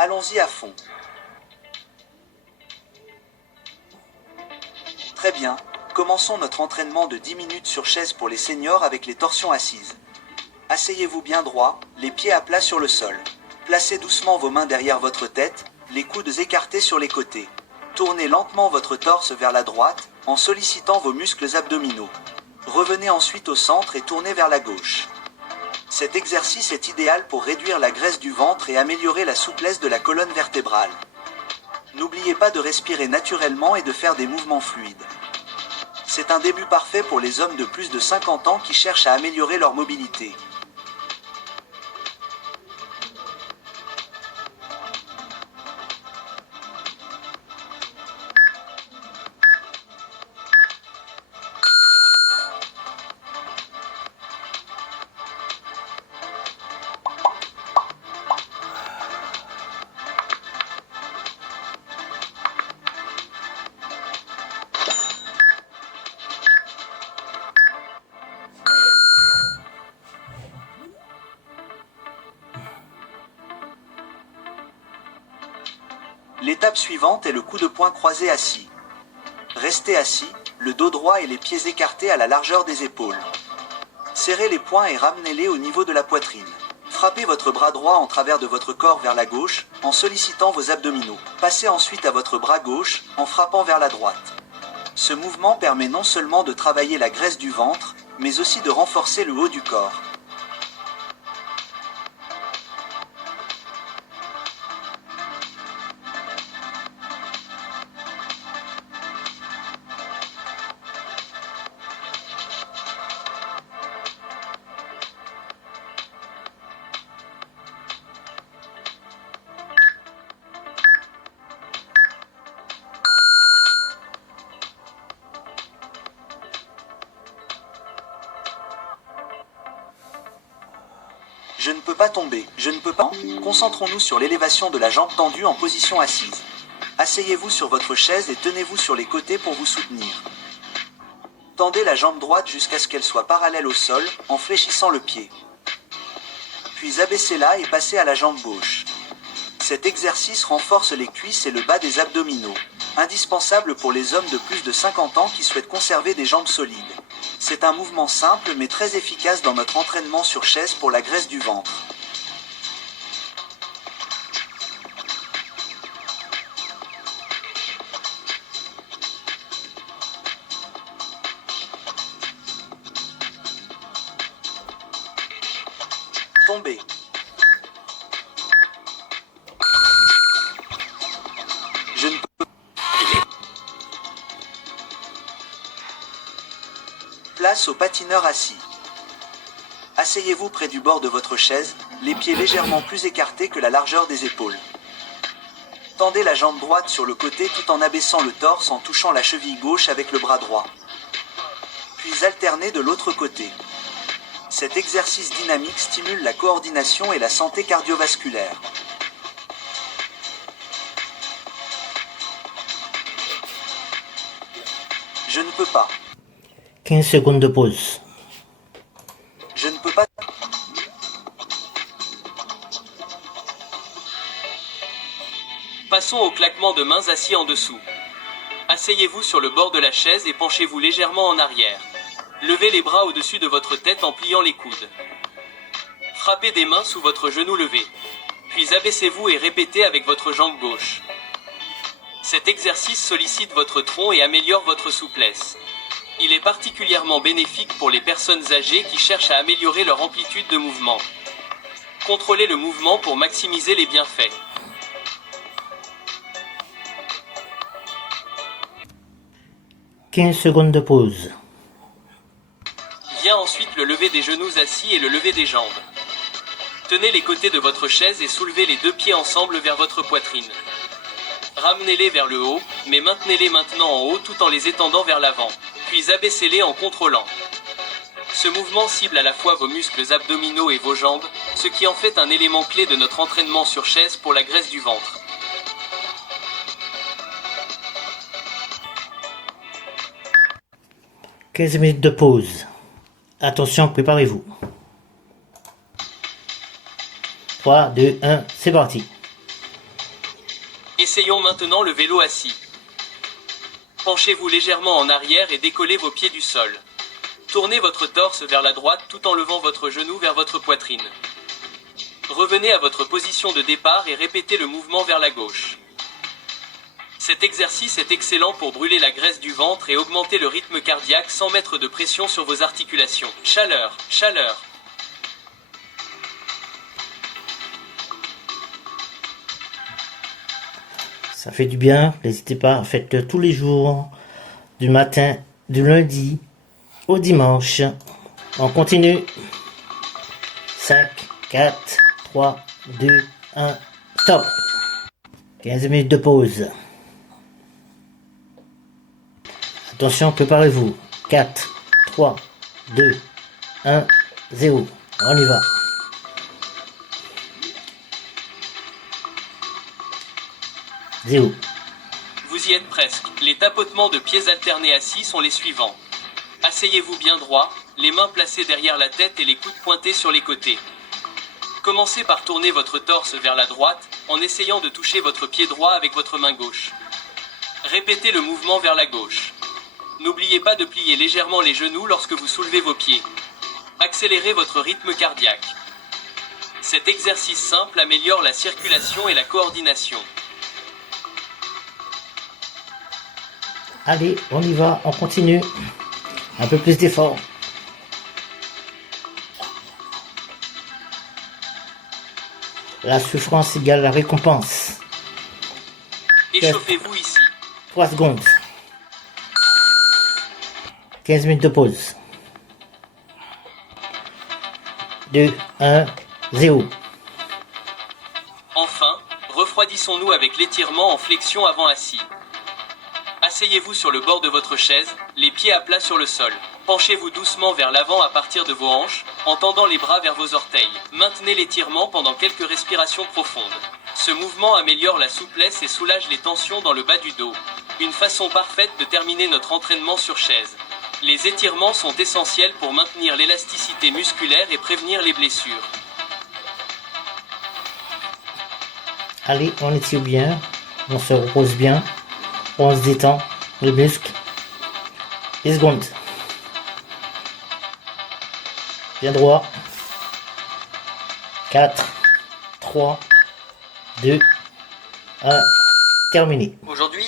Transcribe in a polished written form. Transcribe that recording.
Allons-y à fond. Très bien, commençons notre entraînement de 10 minutes sur chaise pour les seniors avec les torsions assises. Asseyez-vous bien droit, les pieds à plat sur le sol. Placez doucement vos mains derrière votre tête, les coudes écartés sur les côtés. Tournez lentement votre torse vers la droite, en sollicitant vos muscles abdominaux. Revenez ensuite au centre et tournez vers la gauche. Cet exercice est idéal pour réduire la graisse du ventre et améliorer la souplesse de la colonne vertébrale. N'oubliez pas de respirer naturellement et de faire des mouvements fluides. C'est un début parfait pour les hommes de plus de 50 ans qui cherchent à améliorer leur mobilité. L'étape suivante est le coup de poing croisé assis. Restez assis, le dos droit et les pieds écartés à la largeur des épaules. Serrez les poings et ramenez-les au niveau de la poitrine. Frappez votre bras droit en travers de votre corps vers la gauche, en sollicitant vos abdominaux. Passez ensuite à votre bras gauche, en frappant vers la droite. Ce mouvement permet non seulement de travailler la graisse du ventre, mais aussi de renforcer le haut du corps. Je ne peux pas tomber, je ne peux pas. Concentrons-nous sur l'élévation de la jambe tendue en position assise. Asseyez-vous sur votre chaise et tenez-vous sur les côtés pour vous soutenir. Tendez la jambe droite jusqu'à ce qu'elle soit parallèle au sol, en fléchissant le pied. Puis abaissez-la et passez à la jambe gauche. Cet exercice renforce les cuisses et le bas des abdominaux, indispensable pour les hommes de plus de 50 ans qui souhaitent conserver des jambes solides. C'est un mouvement simple mais très efficace dans notre entraînement sur chaise pour la graisse du ventre. Tombez. Je ne peux. Place au patineur assis. Asseyez-vous près du bord de votre chaise, les pieds légèrement plus écartés que la largeur des épaules. Tendez la jambe droite sur le côté tout en abaissant le torse en touchant la cheville gauche avec le bras droit. Puis alternez de l'autre côté. Cet exercice dynamique stimule la coordination et la santé cardiovasculaire. Je ne peux pas. 15 secondes de pause. Je ne peux pas. Passons au claquement de mains assis en dessous. Asseyez-vous sur le bord de la chaise et penchez-vous légèrement en arrière. Levez les bras au-dessus de votre tête en pliant les coudes. Frappez des mains sous votre genou levé. Puis abaissez-vous et répétez avec votre jambe gauche. Cet exercice sollicite votre tronc et améliore votre souplesse. Il est particulièrement bénéfique pour les personnes âgées qui cherchent à améliorer leur amplitude de mouvement. Contrôlez le mouvement pour maximiser les bienfaits. « 15 secondes de pause. Vient ensuite le lever des genoux assis et le lever des jambes. Tenez les côtés de votre chaise et soulevez les deux pieds ensemble vers votre poitrine. Ramenez-les vers le haut, mais maintenez-les maintenant en haut tout en les étendant vers l'avant. Puis abaissez-les en contrôlant. Ce mouvement cible à la fois vos muscles abdominaux et vos jambes, ce qui en fait un élément clé de notre entraînement sur chaise pour la graisse du ventre. « 15 minutes de pause. Attention, préparez-vous. 3, 2, 1, c'est parti. Essayons maintenant le vélo assis. Penchez-vous légèrement en arrière et décollez vos pieds du sol. Tournez votre torse vers la droite tout en levant votre genou vers votre poitrine. Revenez à votre position de départ et répétez le mouvement vers la gauche. Cet exercice est excellent pour brûler la graisse du ventre et augmenter le rythme cardiaque sans mettre de pression sur vos articulations. Chaleur, chaleur. Ça fait du bien, n'hésitez pas, faites-le tous les jours, du matin, du lundi au dimanche. On continue. 5, 4, 3, 2, 1, stop. 15 minutes de pause. Attention, préparez-vous. 4, 3, 2, 1, 0. On y va. Zéro. Vous y êtes presque. Les tapotements de pieds alternés assis sont les suivants. Asseyez-vous bien droit, les mains placées derrière la tête et les coudes pointés sur les côtés. Commencez par tourner votre torse vers la droite, en essayant de toucher votre pied droit avec votre main gauche. Répétez le mouvement vers la gauche. N'oubliez pas de plier légèrement les genoux lorsque vous soulevez vos pieds. Accélérez votre rythme cardiaque. Cet exercice simple améliore la circulation et la coordination. Allez, on y va, on continue. Un peu plus d'effort. La souffrance égale la récompense. Échauffez-vous ici. 3 secondes. 15 minutes de pause. 2, 1, 0. Enfin, refroidissons-nous avec l'étirement en flexion avant assis. Asseyez-vous sur le bord de votre chaise, les pieds à plat sur le sol. Penchez-vous doucement vers l'avant à partir de vos hanches, en tendant les bras vers vos orteils. Maintenez l'étirement pendant quelques respirations profondes. Ce mouvement améliore la souplesse et soulage les tensions dans le bas du dos. Une façon parfaite de terminer notre entraînement sur chaise. Les étirements sont essentiels pour maintenir l'élasticité musculaire et prévenir les blessures. Allez, on étire bien. On se repose bien. On se détend les muscles. 10 secondes. Bien droit. 4, 3, 2, 1. Terminé. Aujourd'hui,